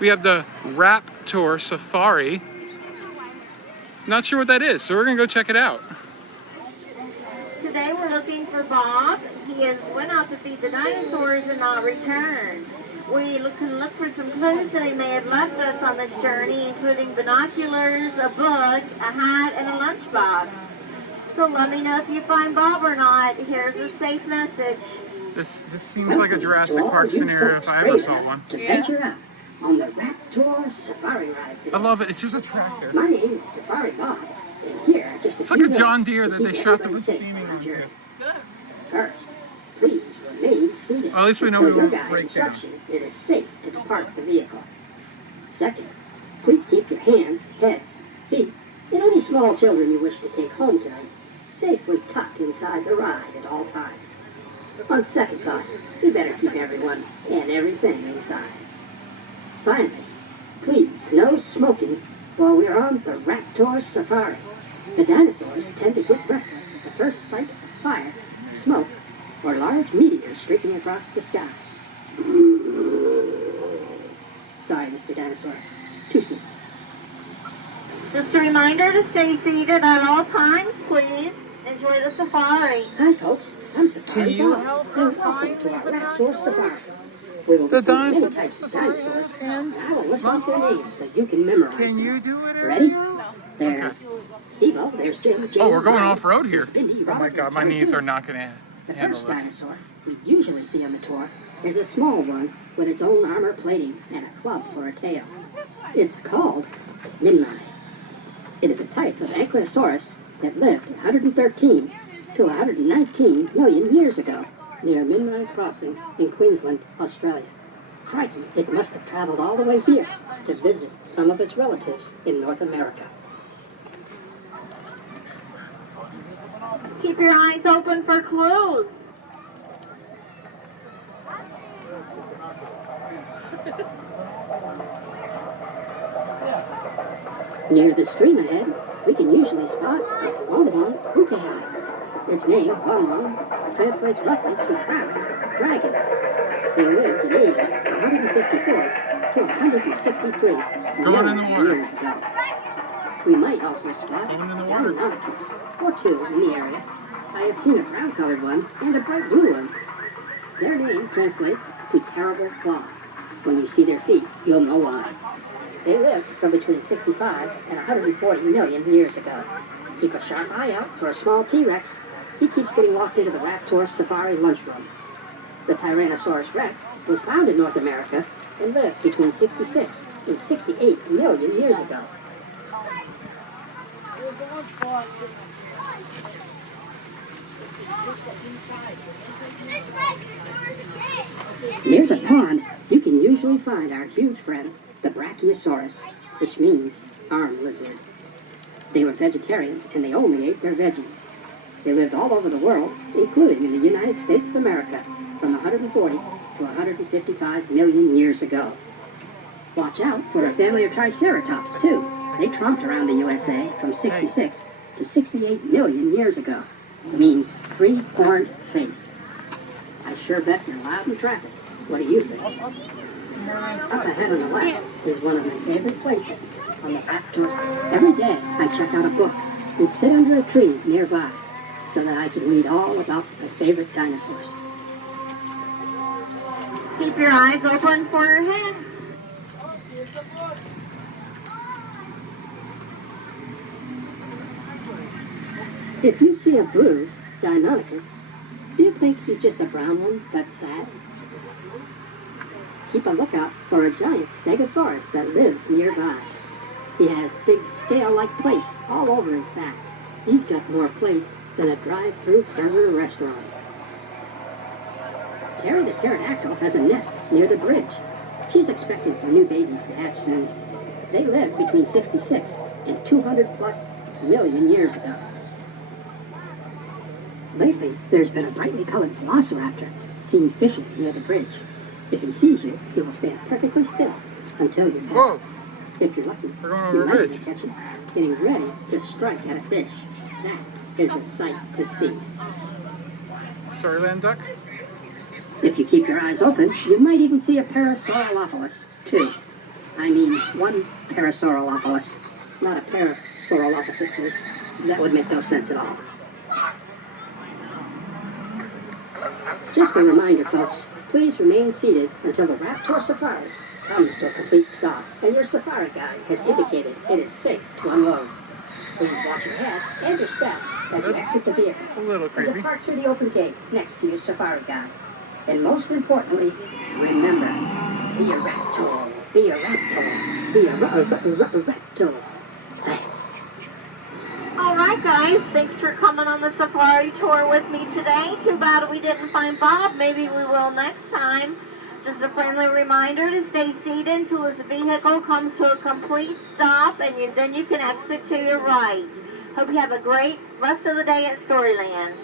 We have the Raptor Safari. Not sure what that is, so we're gonna go check it out. Today we're looking for Bob. He has went out to feed the dinosaurs and not returned. We can look for some clues that he may have left us on this journey, including binoculars, a book, a hat, and a lunchbox. So let me know if you find Bob or not. Here's a safe message. This seems like a Jurassic Park scenario if I ever saw one. To venture out on the Raptor Safari ride today. I love it. It's just a tractor. My name is Safari Bob, and here are just It's like a John Deere that they strapped a bunch of theming onto. First, please remain seated. Well, at least we know we until won't your guide break down. instruction it is safe to depart the vehicle. Second, please keep your hands, heads, feet, and any small children you wish to take home tonight safely tucked inside the ride at all times. On second thought, we better keep everyone and everything inside. Finally, please, no smoking while we're on the Raptor Safari. The dinosaurs tend to get restless at the first sight of fire, smoke, or large meteors streaking across the sky. Sorry, Mr. Dinosaur. Too soon. Just a reminder to stay seated at all times, please. Enjoy the safari. Hi, folks. I'm Safari Can you Bob, help and her welcome find to our the Raptor dinosaurs? Safari. We will The be seeing dinosaur many types of safari dinosaurs, and I will list off their SpongeBob? names so you can memorize Can them. you do it, Ready? Ariel? There's Okay. Steve-O, there's Jim, James, Oh, we're going Ryan, off-road here. Cindy, Oh my Robert, god, my and knees Terry. are not gonna The handle first this. dinosaur we usually see on the tour is a small one with its own armor plating and a club for a tail. It's called Nimni. It is a type of Ankylosaurus that lived 113 to 119 million years ago near Nimni Crossing in Queensland, Australia. Crikey, it must have traveled all the way here to visit some of its relatives in North America. Keep your eyes open for clues. Near the stream ahead, we can usually spot a Wong Ukehai. Its name, Wong, translates roughly to proud dragon. They lived in Asia 154 to 163 Going in the water. years ago. We might also spot Going in the water. Deinonychus, or two in the area. I have seen a brown-colored one and a bright blue one. Their name translates to terrible claw. When you see their feet, you'll know why. They lived from between 65 and 140 million years ago. Keep a sharp eye out for a small T-Rex. He keeps getting walked into the Raptor Safari lunchroom. The Tyrannosaurus Rex was found in North America and lived between 66 and 68 million years ago. Near the pond, you can usually find our huge friend, the Brachiosaurus, which means arm lizard. They were vegetarians and they only ate their veggies. They lived all over the world, including in the United States of America, from 140 to 155 million years ago. Watch out for a family of Triceratops, too. They tromped around the USA from 66 to 68 million years ago. It means three-horned face. I sure bet you're loud in traffic. What do you think? Up ahead on the left is one of my favorite places on the Raptor. Every day I check out a book and sit under a tree nearby so that I can read all about my favorite dinosaurs. Keep your eyes open for your head. If you see a blue Deinonychus, do you think he's just a brown one that's sad? Keep a lookout for a giant Stegosaurus that lives nearby. He has big scale-like plates all over his back. He's got more plates than a drive-through burger restaurant. Terry the pterodactyl has a nest near the bridge. She's expecting some new babies to hatch soon. They lived between 66 and 200 plus million years ago. Lately, there's been a brightly colored velociraptor seen fishing near the bridge. If he sees you, he will stand perfectly still until you pass. Whoa! If you're lucky, We're going you over a might bridge. even catch him getting ready to strike at a fish. That is a sight to see. Storyland duck? If you keep your eyes open, you might even see a Parasaurolophus, too. I mean, one Parasaurolophus, not a pair of Saurolophuses. That would make no sense at all. Just a reminder, folks, please remain seated until the Raptor Safari comes to a complete stop, and your safari guide has indicated it is safe to unload. Please watch your head and your steps as you exit the vehicle. A little And creepy. depart through the open gate next to your safari guide. And most importantly, remember, be a raptor, be a raptor, be a raptor. Thanks. All right, guys. Thanks for coming on the safari tour with me today. Too bad we didn't find Bob. Maybe we will next time. Just a friendly reminder to stay seated until his vehicle comes to a complete stop, and then you can exit to your right. Hope you have a great rest of the day at Storyland.